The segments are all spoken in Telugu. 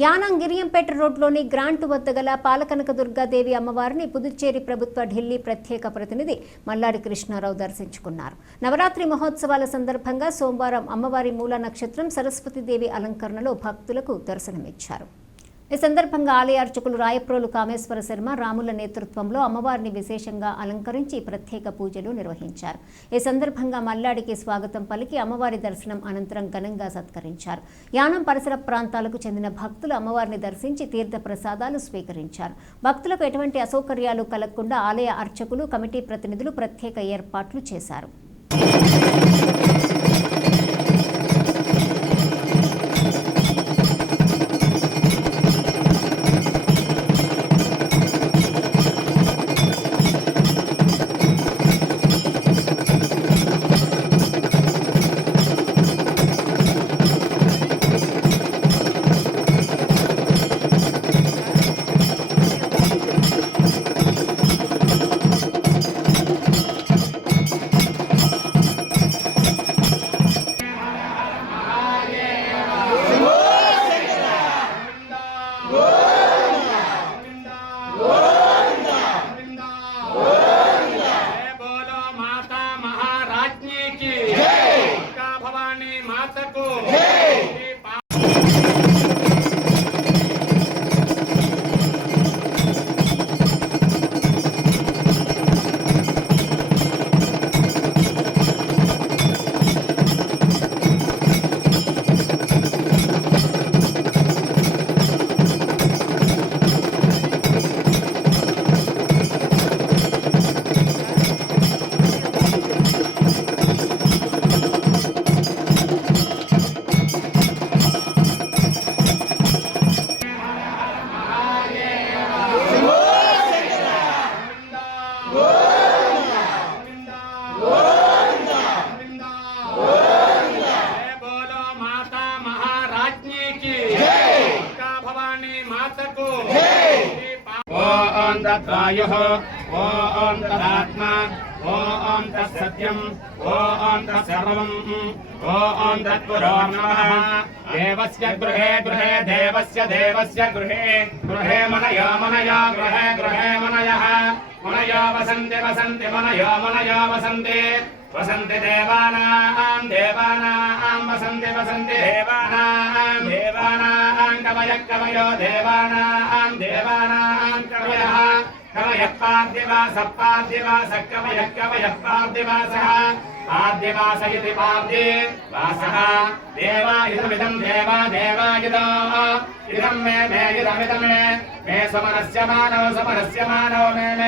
యానం గిరియంపేట రోడ్లోని గ్రాంట్ వద్ద గల పాలకనక దుర్గాదేవి అమ్మవారిని పుదుచ్చేరి ప్రభుత్వ ఢిల్లీ ప్రత్యేక ప్రతినిధి మల్లాడి కృష్ణారావు దర్శించుకున్నారు. నవరాత్రి మహోత్సవాల సందర్భంగా సోమవారం అమ్మవారి మూల నక్షత్రం సరస్వతీదేవి అలంకరణలో భక్తులకు దర్శనమిచ్చారు. ఈ సందర్భంగా ఆలయ అర్చకులు రాయప్రోలు కామేశ్వర శర్మ రాముల నేతృత్వంలో అమ్మవారిని విశేషంగా అలంకరించి ప్రత్యేక పూజలు నిర్వహించారు. ఈ సందర్భంగా మల్లాడికి స్వాగతం పలికి అమ్మవారి దర్శనం అనంతరం ఘనంగా సత్కరించారు. యానం పరిసర ప్రాంతాలకు చెందిన భక్తులు అమ్మవారిని దర్శించి తీర్థ ప్రసాదాలు స్వీకరించారు. భక్తులకు ఎటువంటి అసౌకర్యాలు కలగకుండా ఆలయ అర్చకులు కమిటీ ప్రతినిధులు ప్రత్యేక ఏర్పాట్లు చేశారు. Taco. महाराज्ञी की। दुर्गा भवानी माता को। ओम तद्वायुः ओम तदात्मा ओम तत्सत्यम् ओम तत्सर्वम् ओम तत्पुरो नमः देवस्य गृहे गृहे देवस्य देवस्य गृहे गृहे मनयो मनयो गृहे गृहे मनयः। मनयो वसन्ति वसन्ति मनयो मनयो वसन्ति। वसन्ति देवानां देवानां। वसन्ति वसन्ति देवानां देवानां कवयः कवयो देवानां देवानां कवयः कवयः पार्थिवासः पार्थिवासः कवयः कवयः पार्थिवासः पार्थिवास इति पार्थिवासः देवा इदमिदं देवा देवायुधो इदं मे मे इदमिदं मे मे समरस्य मानव समरस्य मानव मे मे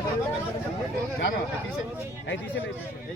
যায় తీసేయండి